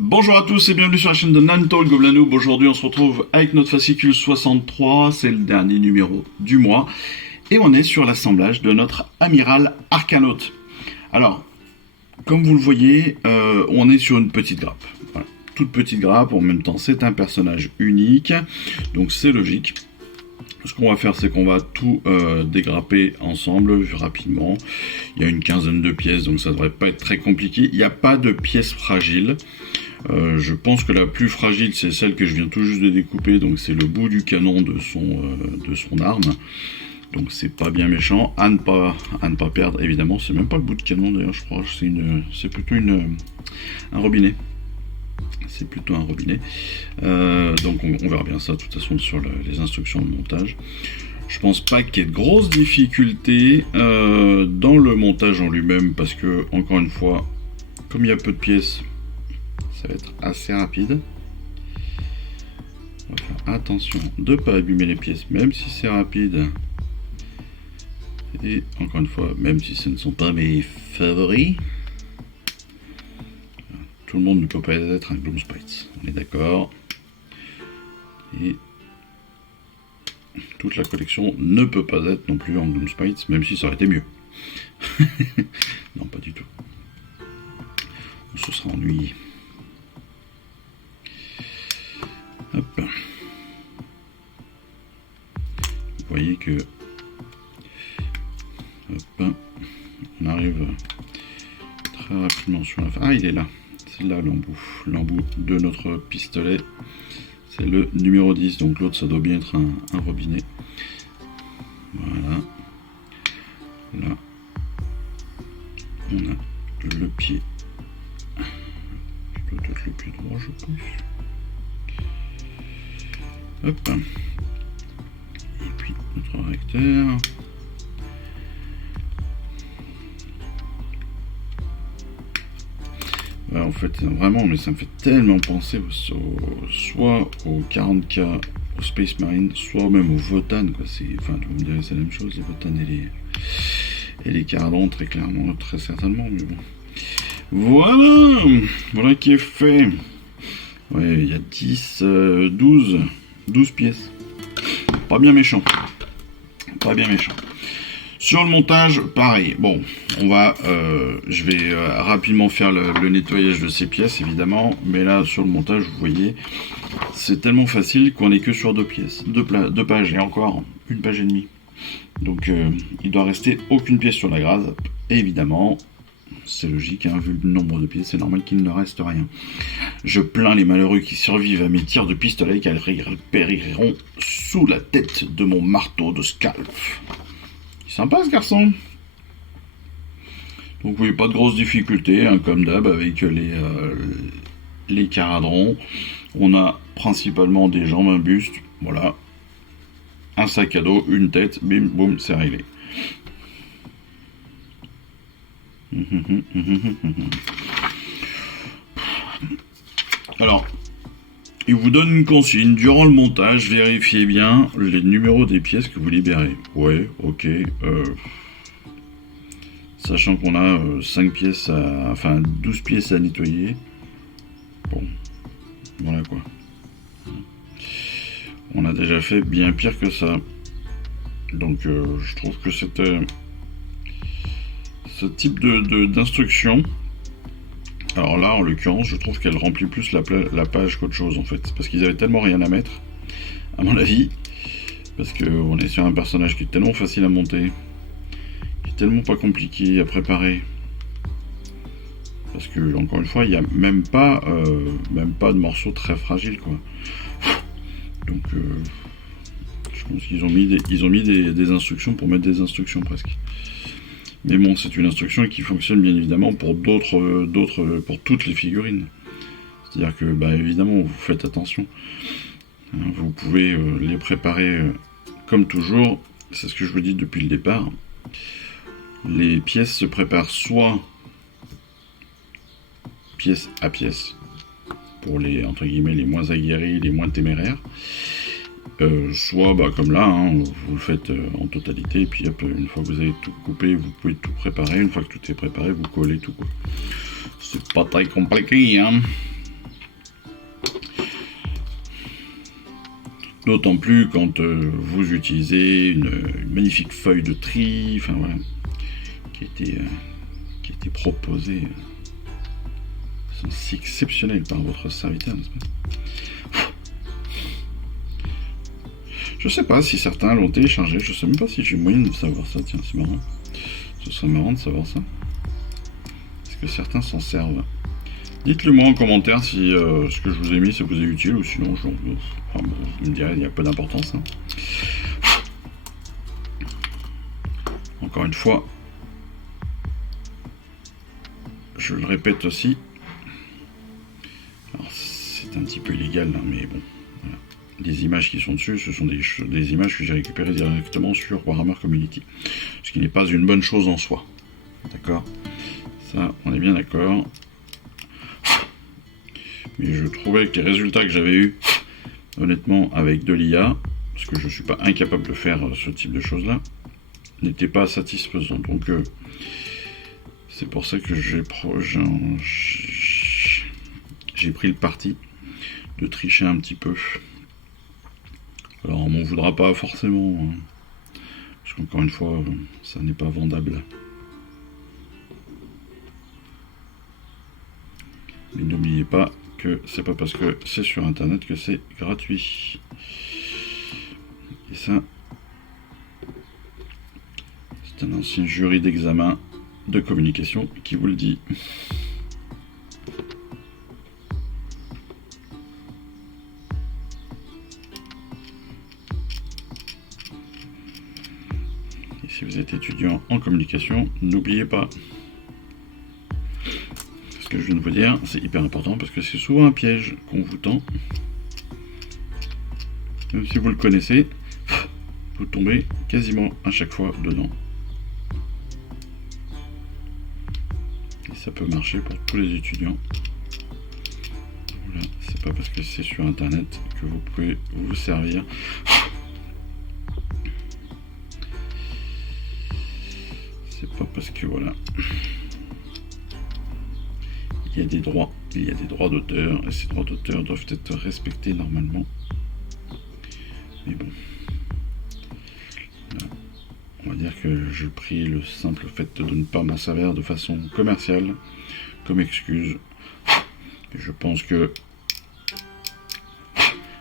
Bonjour à tous et bienvenue sur la chaîne de Nanto le Gobelin Noob. Aujourd'hui on se retrouve avec notre fascicule 63, c'est le dernier numéro du mois. Et on est sur l'assemblage de notre amiral Arcanaute. Alors, comme vous le voyez, on est sur une petite grappe. Voilà. Toute petite grappe, en même temps c'est un personnage unique, donc c'est logique. Ce qu'on va faire, c'est qu'on va tout dégrapper ensemble rapidement. Il y a une quinzaine de pièces, donc ça devrait pas être très compliqué. Il n'y a pas de pièces fragiles. Je pense que la plus fragile, c'est celle que je viens tout juste de découper. Donc c'est le bout du canon de son arme. Donc c'est pas bien méchant. À ne pas perdre, évidemment. C'est même pas le bout de canon d'ailleurs, je crois. C'est plutôt un robinet. C'est plutôt un robinet. Donc on verra bien ça de toute façon sur les instructions de montage. Je pense pas qu'il y ait de grosses difficultés dans le montage en lui-même parce que, encore une fois, comme il y a peu de pièces, ça va être assez rapide. On va faire attention de ne pas abîmer les pièces, même si c'est rapide. Et encore une fois, même si ce ne sont pas mes favoris. Tout le monde ne peut pas être un Gloomspite, on est d'accord. Et toute la collection ne peut pas être non plus en Gloomspite, même si ça aurait été mieux. Non, pas du tout. On se sera ennuyé. Hop. Vous voyez que hop, on arrive très rapidement sur la fin. Ah, il est là. C'est là l'embout de notre pistolet. C'est le numéro 10, donc l'autre ça doit bien être un robinet. Voilà. Là, on a le pied. Ça doit être le pied droit, je pense. Hop. Et puis notre recteur. En fait, vraiment, mais ça me fait tellement penser soit au 40K, au Space Marine, soit même au Votan, quoi. Enfin, vous me direz, c'est la même chose, les Votan et les Caradons, très clairement, très certainement, mais bon. Voilà qui est fait. Ouais, il y a 12 pièces. Pas bien méchant. Pas bien méchant. Sur le montage, pareil. Bon, je vais rapidement faire le nettoyage de ces pièces, évidemment. Mais là, sur le montage, vous voyez, c'est tellement facile qu'on n'est que sur deux pièces. Deux pages, et encore une page et demie. Donc, il doit rester aucune pièce sur la grappe. Et évidemment, c'est logique, hein, vu le nombre de pièces, c'est normal qu'il ne reste rien. Je plains les malheureux qui survivent à mes tirs de pistolet, car ils périront sous la tête de mon marteau de scalp. Sympa ce garçon. Donc oui, pas de grosses difficultés, hein, comme d'hab avec les caradrons. On a principalement des jambes, un buste, voilà. Un sac à dos, une tête, bim, boum, c'est réglé. Alors, il vous donne une consigne, durant le montage, vérifiez bien les numéros des pièces que vous libérez. Ouais, ok. Sachant qu'on a 12 pièces à nettoyer. Bon, voilà quoi. On a déjà fait bien pire que ça. Donc je trouve que ce type d'instruction, alors là en l'occurrence je trouve qu'elle remplit plus la page qu'autre chose en fait, parce qu'ils avaient tellement rien à mettre à mon avis, parce qu'on est sur un personnage qui est tellement facile à monter, qui est tellement pas compliqué à préparer, parce que encore une fois il n'y a même pas de morceaux très fragiles quoi. Donc je pense qu'ils ont mis des instructions pour mettre des instructions presque. Mais bon, c'est une instruction qui fonctionne bien évidemment pour pour toutes les figurines. C'est-à-dire que, bah, évidemment, vous faites attention. Vous pouvez les préparer comme toujours. C'est ce que je vous dis depuis le départ. Les pièces se préparent soit pièce à pièce, pour les, entre guillemets, les moins aguerris, les moins téméraires. Soit comme là, hein, vous le faites en totalité, et puis hop, une fois que vous avez tout coupé, vous pouvez tout préparer. Une fois que tout est préparé, vous collez tout quoi. C'est pas très compliqué, hein. D'autant plus quand vous utilisez une magnifique feuille de tri, enfin voilà, qui a été proposée si exceptionnelle par votre serviteur, n'est-ce pas? Je sais pas si certains l'ont téléchargé, je sais même pas si j'ai moyen de savoir ça, tiens, c'est marrant. Ce serait marrant de savoir ça. Est-ce que certains s'en servent? Dites-le moi en commentaire si ce que je vous ai mis ça vous est utile, ou sinon enfin, bon, vous me direz, il n'y a pas d'importance. Hein. Encore une fois, je le répète aussi, alors c'est un petit peu illégal, hein, mais bon, voilà. Les images qui sont dessus, ce sont des images que j'ai récupérées directement sur Warhammer Community, ce qui n'est pas une bonne chose en soi. D'accord? Ça, on est bien d'accord. Mais je trouvais que les résultats que j'avais eus, honnêtement, avec de l'IA, parce que je ne suis pas incapable de faire ce type de choses-là, n'étaient pas satisfaisants. Donc, c'est pour ça que j'ai pris le parti de tricher un petit peu. Alors, on m'en voudra pas forcément, hein, parce qu'encore une fois, ça n'est pas vendable. Mais n'oubliez pas que c'est pas parce que c'est sur internet que c'est gratuit. Et ça, c'est un ancien jury d'examen de communication qui vous le dit. Et si vous êtes étudiant en communication, n'oubliez pas. Ce que je viens de vous dire, c'est hyper important parce que c'est souvent un piège qu'on vous tend. Même si vous le connaissez, vous tombez quasiment à chaque fois dedans. Et ça peut marcher pour tous les étudiants. Voilà, c'est pas parce que c'est sur internet que vous pouvez vous servir. C'est pas parce que voilà. Il y a des droits d'auteur, et ces droits d'auteur doivent être respectés normalement. Mais bon, là, on va dire que je prie le simple fait de ne pas m'en servir de façon commerciale comme excuse. Et je pense que,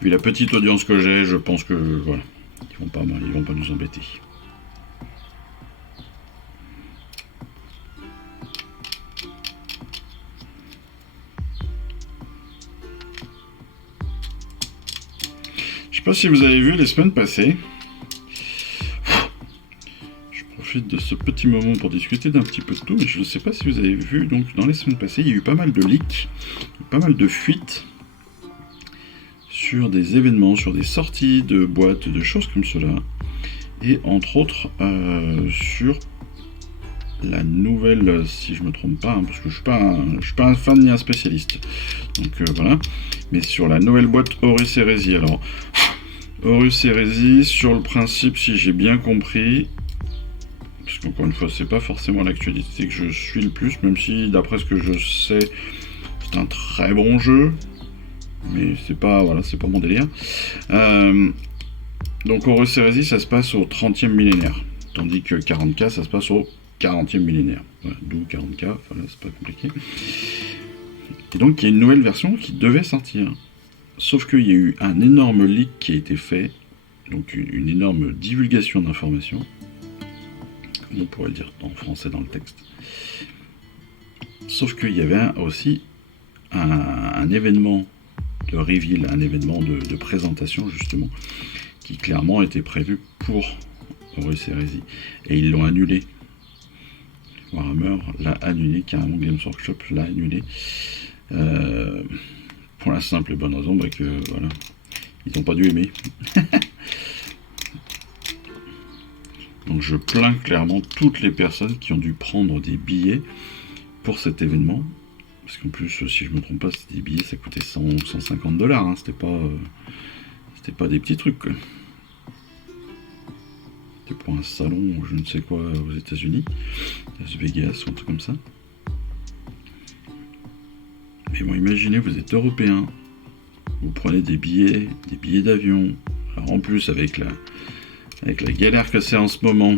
vu la petite audience que j'ai, je pense que voilà, ils vont pas nous embêter. Je sais pas si vous avez vu les semaines passées. Je profite de ce petit moment pour discuter d'un petit peu de tout, mais je ne sais pas si vous avez vu, donc dans les semaines passées, il y a eu pas mal de leaks, pas mal de fuites sur des événements, sur des sorties de boîtes, de choses comme cela, et entre autres sur la nouvelle, si je me trompe pas, hein, parce que je suis pas un fan ni un spécialiste, donc voilà, mais sur la nouvelle boîte Horus Heresy. Alors Horus Heresy, sur le principe, si j'ai bien compris, parce qu'encore une fois, c'est pas forcément l'actualité que je suis le plus, même si d'après ce que je sais, c'est un très bon jeu, mais c'est pas mon délire. Donc Horus Heresy, ça se passe au 30e millénaire, tandis que 40K, ça se passe au 40e millénaire. Voilà, d'où 40K, voilà, c'est pas compliqué. Et donc il y a une nouvelle version qui devait sortir. Sauf qu'il y a eu un énorme leak qui a été fait, donc une énorme divulgation d'informations, comme on pourrait le dire en français dans le texte. Sauf qu'il y avait aussi un événement de reveal, un événement de présentation justement, qui clairement était prévu pour Horus Heresy. Et ils l'ont annulé. Warhammer l'a annulé, carrément Games Workshop l'a annulé. Pour la simple et bonne raison que voilà, ils n'ont pas dû aimer. Donc je plains clairement toutes les personnes qui ont dû prendre des billets pour cet événement. Parce qu'en plus, si je me trompe pas, c'était des billets, ça coûtait 100 ou 150 $. Hein, c'était pas des petits trucs. Quoi. C'était pour un salon, je ne sais quoi, aux États-Unis, Las Vegas ou un truc comme ça. Mais bon, imaginez, vous êtes européen, vous prenez des billets d'avion, Alors en plus avec la galère que c'est en ce moment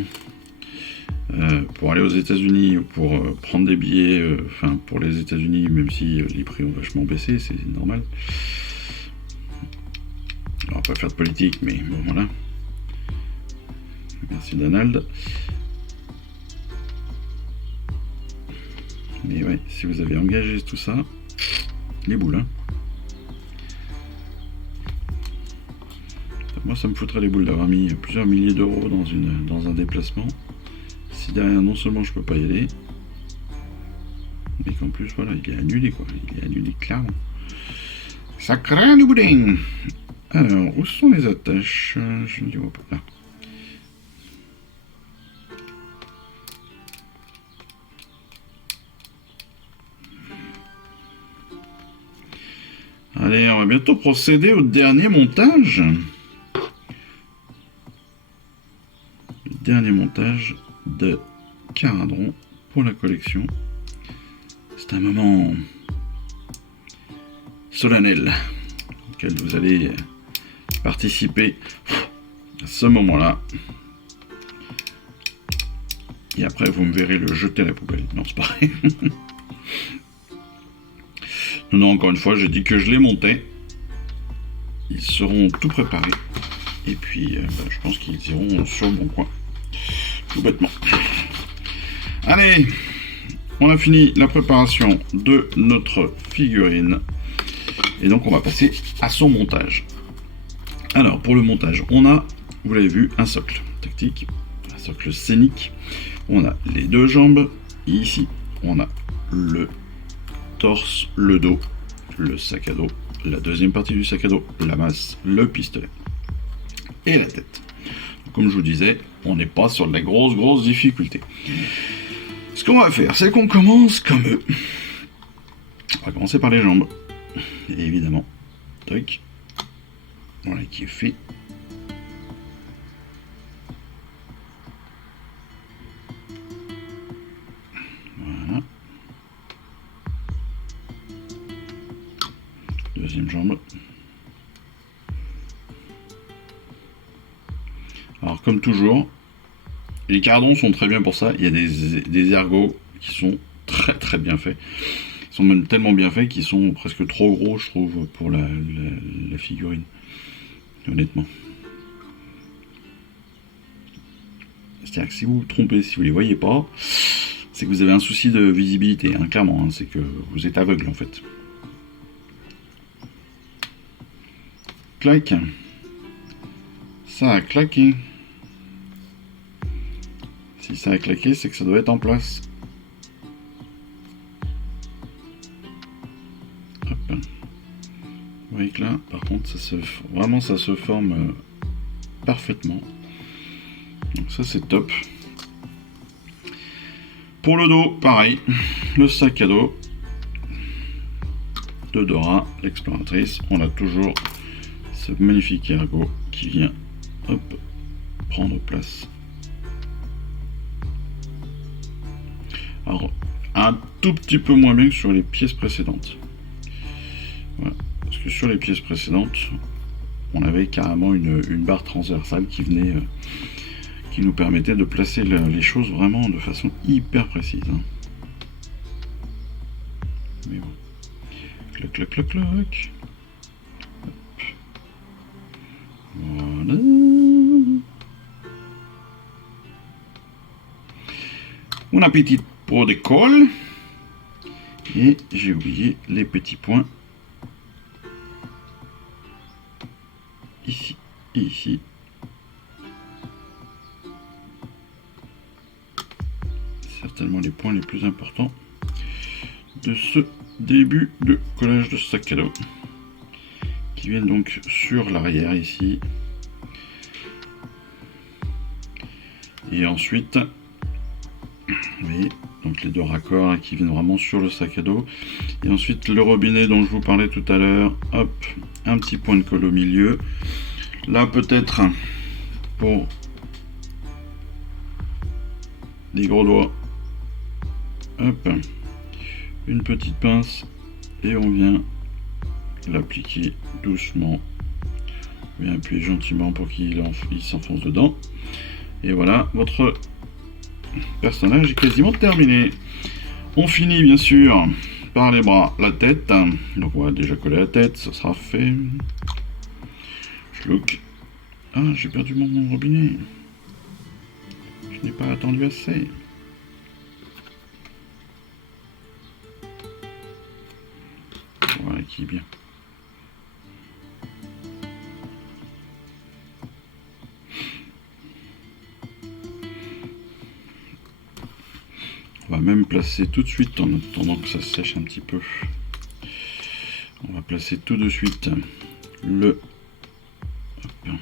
pour aller aux États-Unis ou pour prendre des billets, enfin pour les États-Unis, même si les prix ont vachement baissé, c'est normal. Alors, on va pas faire de politique, mais bon voilà. Merci Donald. Mais ouais, si vous avez engagé tout ça, les boules, hein. Moi, ça me foutrait les boules d'avoir mis plusieurs milliers d'euros dans un déplacement. Si derrière, non seulement je peux pas y aller, mais qu'en plus, voilà, il est annulé, quoi. Il est annulé clairement. Ça craint du boudin. Alors, où sont les attaches? Je ne les vois pas. Là. Allez, on va bientôt procéder au dernier montage. Le dernier montage de Caradron pour la collection. C'est un moment solennel auquel vous allez participer à ce moment-là. Et après, vous me verrez le jeter à la poubelle. Non, c'est pareil. Non, encore une fois, j'ai dit que je les montais. Ils seront tout préparés. Et puis, je pense qu'ils iront sur le bon coin. Tout bêtement. Allez, on a fini la préparation de notre figurine. Et donc, on va passer à son montage. Alors, pour le montage, on a, vous l'avez vu, un socle tactique, un socle scénique. On a les deux jambes. Et ici, on a le torse, le dos, le sac à dos, la deuxième partie du sac à dos, la masse, le pistolet et la tête. Comme je vous disais, on n'est pas sur de la grosse difficulté. Ce qu'on va faire, c'est qu'on commence comme eux. On va commencer par les jambes. Et évidemment, tac. Voilà qui est fait. Voilà. Deuxième jambe. Alors comme toujours, les cardons sont très bien pour ça. Il y a des ergots qui sont très bien faits. Ils sont même tellement bien faits qu'ils sont presque trop gros, je trouve, pour la figurine. Honnêtement. C'est-à-dire que si vous vous trompez, si vous les voyez pas, c'est que vous avez un souci de visibilité, hein, clairement. Hein, c'est que vous êtes aveugle en fait. Clac. Ça a claqué. Si ça a claqué, c'est que ça doit être en place. Hop. Vous voyez que là, par contre, vraiment ça se forme parfaitement. Donc ça c'est top. Pour le dos, pareil. Le sac à dos de Dora, l'exploratrice. On a toujours ce magnifique ergot qui vient, hop, prendre place. Alors, un tout petit peu moins bien que sur les pièces précédentes. Voilà. Parce que sur les pièces précédentes, on avait carrément une barre transversale qui venait, qui nous permettait de placer les choses vraiment de façon hyper précise. Hein. Mais bon. Cloc, cloc, cloc, cloc. Hop. Voilà. Una petite peau de colle. Et j'ai oublié les petits points. Ici et ici. Certainement les points les plus importants de ce début de collage de sac à dos. Qui viennent donc sur l'arrière ici. Et ensuite, vous voyez, donc les deux raccords qui viennent vraiment sur le sac à dos. Et ensuite le robinet dont je vous parlais tout à l'heure. Hop, un petit point de colle au milieu. Là peut-être pour les gros doigts. Hop, une petite pince et on vient l'appliquer doucement Bien appuyer gentiment pour qu'il s'enfonce dedans. Et voilà, votre personnage est quasiment terminé. On finit bien sûr par les bras, la tête. Donc on va déjà coller la tête, ça sera fait. Schluck. Ah, j'ai perdu mon robinet. Je n'ai pas attendu assez. Voilà qui est bien. On va même placer tout de suite, en attendant que ça sèche un petit peu, on va placer tout de suite le... Hop.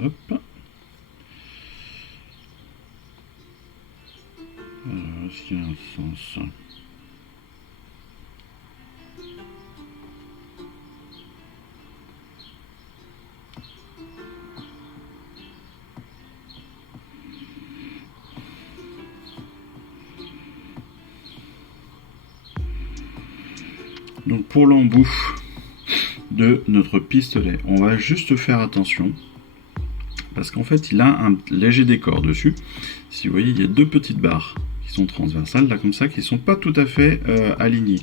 Hop. Alors, est-ce qu'il y a un sens ? Donc pour l'embout de notre pistolet, on va juste faire attention parce qu'en fait il a un léger décor dessus. Si vous voyez, il y a deux petites barres qui sont transversales là comme ça, qui sont pas tout à fait alignées.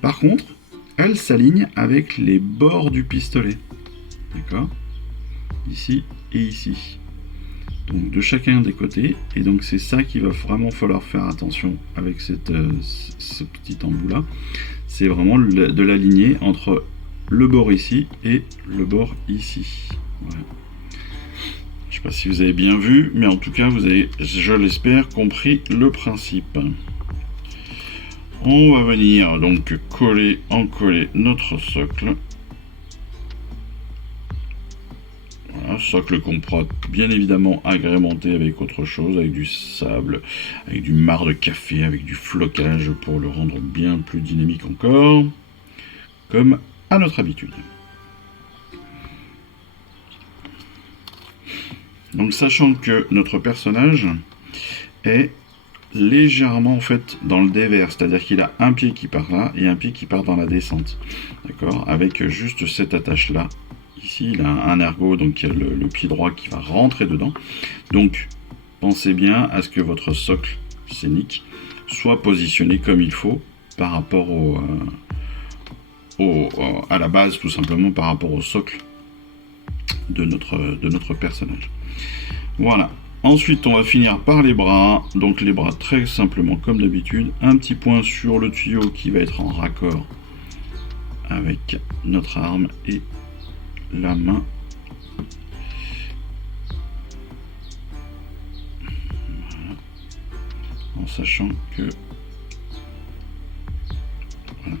Par contre, elles s'alignent avec les bords du pistolet, d'accord, ici et ici, donc de chacun des côtés. Et donc c'est ça qu'il va vraiment falloir faire attention avec ce petit embout là. C'est vraiment de l'aligner entre le bord ici et le bord ici. Voilà. Je ne sais pas si vous avez bien vu, mais en tout cas vous avez, je l'espère, compris le principe. On va venir donc encoller notre socle. Voilà, socle qu'on pourra bien évidemment agrémenter avec autre chose, avec du sable, avec du marc de café, avec du flocage pour le rendre bien plus dynamique encore, comme à notre habitude. Donc sachant que notre personnage est légèrement en fait dans le dévers, c'est-à-dire qu'il a un pied qui part là et un pied qui part dans la descente, d'accord, avec juste cette attache là. Ici il a un ergot, donc il y a le pied droit qui va rentrer dedans. Donc pensez bien à ce que votre socle scénique soit positionné comme il faut par rapport à la base, tout simplement par rapport au socle de notre personnage. Voilà. Ensuite, on va finir par les bras. Donc les bras très simplement comme d'habitude. Un petit point sur le tuyau qui va être en raccord avec notre arme et la main. Voilà. En sachant que... Voilà.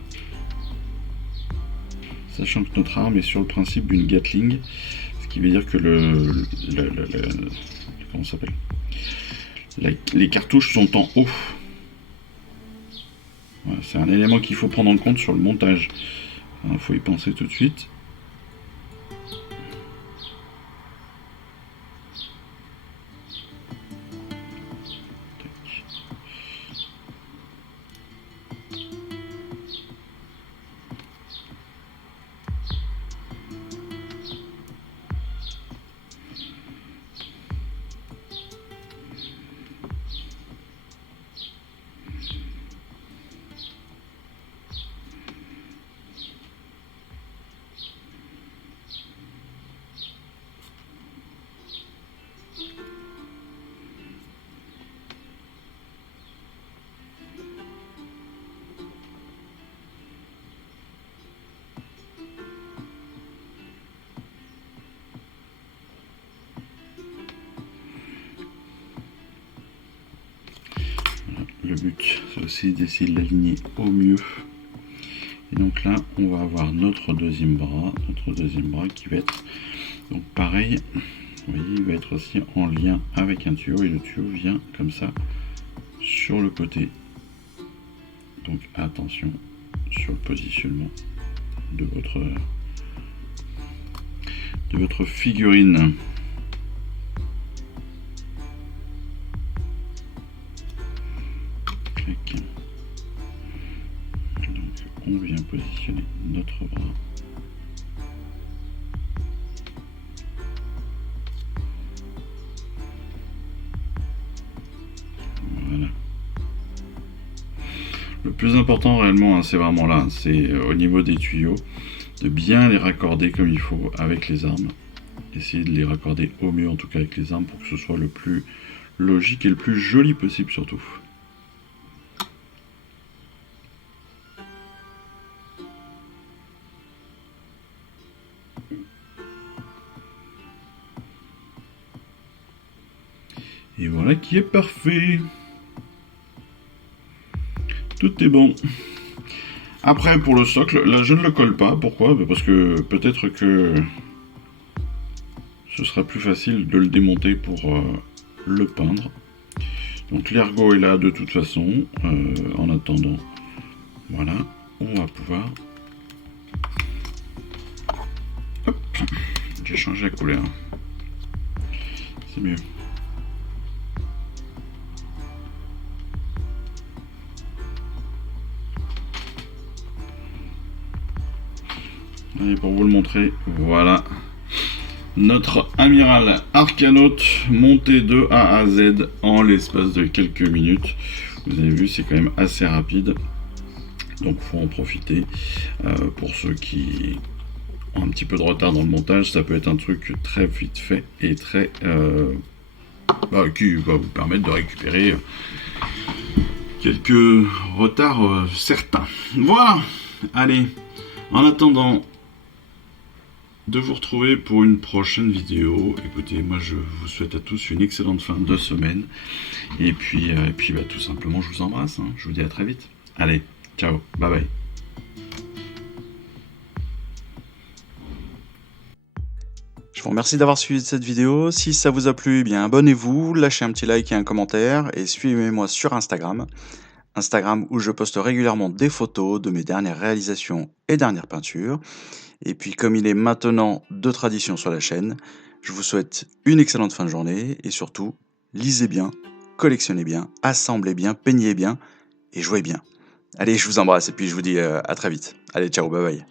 Sachant que notre arme est sur le principe d'une Gatling. Ce qui veut dire que comment ça s'appelle, les cartouches sont en haut. Voilà, c'est un élément qu'il faut prendre en compte sur le montage. Il faut y penser tout de suite. Le but, c'est aussi d'essayer de l'aligner au mieux. Et donc là, on va avoir notre deuxième bras qui va être donc pareil. Vous voyez, il va être aussi en lien avec un tuyau et le tuyau vient comme ça sur le côté. Donc attention sur le positionnement de votre figurine. on vient positionner notre bras. Voilà. Le plus important réellement, c'est vraiment là, c'est au niveau des tuyaux, de bien les raccorder comme il faut avec les armes. Essayer de les raccorder au mieux en tout cas avec les armes pour que ce soit le plus logique et le plus joli possible surtout. Et voilà qui est parfait. Tout est bon. Après pour le socle, là je ne le colle pas. Pourquoi? Parce que peut-être que ce sera plus facile de le démonter pour le peindre. Donc l'ergot est là de toute façon. En attendant, voilà, on va pouvoir... Hop, j'ai changé la couleur. C'est mieux. Allez, pour vous le montrer, voilà. Notre amiral Arcanote monté de A à Z en l'espace de quelques minutes. Vous avez vu, c'est quand même assez rapide. Donc faut en profiter. Pour ceux qui ont un petit peu de retard dans le montage, ça peut être un truc très vite fait et très qui va vous permettre de récupérer quelques retards certains. Voilà. Allez, en attendant de vous retrouver pour une prochaine vidéo. Écoutez, moi je vous souhaite à tous une excellente fin de semaine. Et puis tout simplement, je vous embrasse. Je vous dis à très vite. Allez, ciao, bye bye. Je vous remercie d'avoir suivi cette vidéo. Si ça vous a plu, eh bien abonnez-vous, lâchez un petit like et un commentaire et suivez-moi sur Instagram. Instagram où je poste régulièrement des photos de mes dernières réalisations et dernières peintures. Et puis comme il est maintenant de tradition sur la chaîne, je vous souhaite une excellente fin de journée et surtout, lisez bien, collectionnez bien, assemblez bien, peignez bien et jouez bien. Allez, je vous embrasse et puis je vous dis à très vite. Allez, ciao, bye bye.